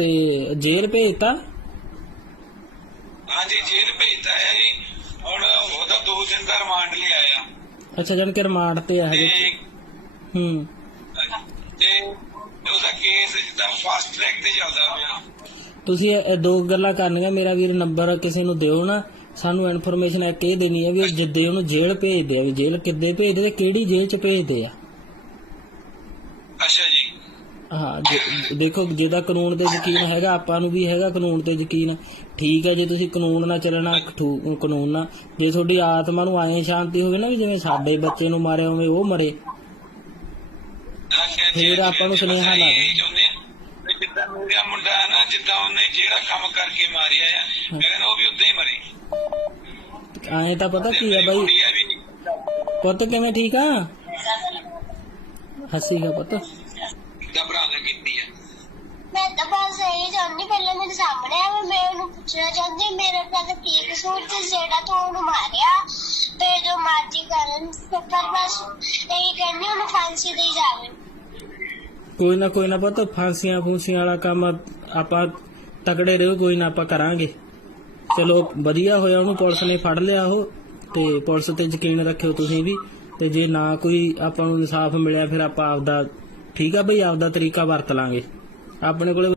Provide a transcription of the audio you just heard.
ਤੇ ਜੇਲ੍ਹ ਭੇਜਤਾ? ਹਾਂਜੀ ਜੇਲ੍ਹ ਭੇਜਤਾ ਹੈ ਜੀ। ਹੁਣ ਉਹਦਾ 2 ਦਿਨ ਦਾ ਰਿਮਾਂਡ ਲਿਆ ਆ ਅੱਛਾ ਜਣ ਕਿ ਰਿਮਾਂਡ ਤੇ ਆ ਹਜੇ। ਹੂੰ। ਤੇ ਉਹਦਾ ਕੇਸ ਜਿੱਦਾਂ ਫਾਸਟ ਟਰੈਕ ਤੇ ਚੱਲਦਾ ਪਿਆ। ਤੁਸੀਂ ਦੋ ਗੱਲਾਂ ਕਰਨੀਆਂ। ਮੇਰਾ ਵੀਰ ਨੰਬਰ ਕਿਸੇ ਨੂੰ ਦਿਓ ਨਾ। ਸਾਨੂੰ ਇਨਫੋਰਮੇਸ਼ਨ ਇੱਕ ਇਹ ਦੇਣੀ ਹੈ ਵੀ ਜਿੱਦੇ ਉਹਨੂੰ ਜੇਲ੍ਹ ਭੇਜਦੇ ਆ ਵੀ ਜੇਲ੍ਹ ਕਿੱਦੇ ਭੇਜਦੇ ਤੇ ਕਿਹੜੀ ਜੇਲ੍ਹ 'ਚ ਭੇਜਦੇ ਆ। ਹਾਂ ਜੇ- ਦੇਖੋ ਜਿਹਦਾ ਕਾਨੂੰਨ ਤੇ ਯਕੀਨ ਹੈਗਾ ਆਪਾਂ ਨੂੰ ਵੀ ਹੈਗਾ ਕਾਨੂੰਨ ਤੇ ਯਕੀਨ। ਠੀਕ ਹੈ ਜੇ ਤੁਸੀਂ ਕਾਨੂੰਨ ਨਾਲ ਚੱਲਣਾ ਕਾਨੂੰਨ ਨਾਲ। ਜੇ ਤੁਹਾਡੀ ਆਤਮਾ ਨੂੰ ਆਏ ਸ਼ਾਂਤੀ ਹੋਵੇ ਨਾ ਵੀ ਜਿਵੇਂ ਸਾਡੇ ਬੱਚੇ ਨੂੰ ਮਾਰਿਆ ਹੋਵੇ ਉਹ ਮਰੇ। ਫਿਰ ਆਪਾਂ ਨੂੰ ਸੁਨੇਹਾ ਲਾ ਜਿੱਦਾਂ ਮੇਰਾ ਮੁੰਡਾ ਹੈ ਨਾ ਜਿੱਦਾਂ ਉਹਨੇ ਜਿਹੜਾ ਕੰਮ ਕਰਕੇ ਮਾਰਿਆ ਆ ਮੈਂ ਕਹਿੰਦਾ ਉਹ ਵੀ ਉਦਾਂ ਹੀ ਮਰੇ। ਆਏ ਤਾਂ ਪਤਾ ਕੀ ਆ ਬਾਈ? ਪੁੱਤ ਕਿਵੇਂ ਠੀਕ ਆ? ਪੁੱਤ ਦਾ ਭਰਾ ਕੀਤੀ ਆ। ਮੈਂ ਤਾਂ ਬਸ ਇਹ ਚਾਹੁੰਦੀ ਪਹਿਲਾਂ ਮੇਰੇ ਸਾਹਮਣੇ ਆਵੇ ਮੈਂ ਉਹਨੂੰ ਪੁੱਛਣਾ ਚਾਹੁੰਦੀ ਮੇਰੇ ਨਾਲ ਕੀ ਕਸੂਰ ਤੇ ਜਿਹੜਾ ਤੂੰ ਉਹਨੂੰ ਮਾਰਿਆ? ਤੇ ਜੋ ਮਰਜ਼ੀ ਕਰਨ ਪਰ ਬਸ ਇਹ ਕਹਿੰਦੀ ਉਹਨੂੰ ਫਾਂਸੀ ਦੇ ਜਾਵੇ। ਕੋਈ ਨਾ ਕੋਈ ਨਾ ਪੁੱਤ ਫਾਂਸੀਆਂ ਫੂਸੀਆਂ ਵਾਲਾ ਕੰਮ ਆਪਾਂ ਤਕੜੇ ਰਹੋ ਕੋਈ ਨਾ ਆਪਾਂ ਕਰਾਂਗੇ। ਚਲੋ ਵਧੀਆ ਹੋਇਆ ਉਹਨੂੰ ਪੁਲਿਸ ਨੇ ਫੜ ਲਿਆ ਉਹ ਤੇ ਪੁਲਿਸ ਤੇ ਯਕੀਨ ਰੱਖਿਓ ਤੁਸੀਂ ਵੀ ਤੇ ਜੇ ਨਾ ਕੋਈ ਆਪਾਂ ਨੂੰ ਇਨਸਾਫ ਮਿਲਿਆ ਫਿਰ ਆਪਾਂ ਆਪਦਾ ਠੀਕ ਆ ਬਈ ਆਪਦਾ ਤਰੀਕਾ ਵਰਤ ਲਾਂਗੇ। ਆਪਣੇ ਕੋਲੇ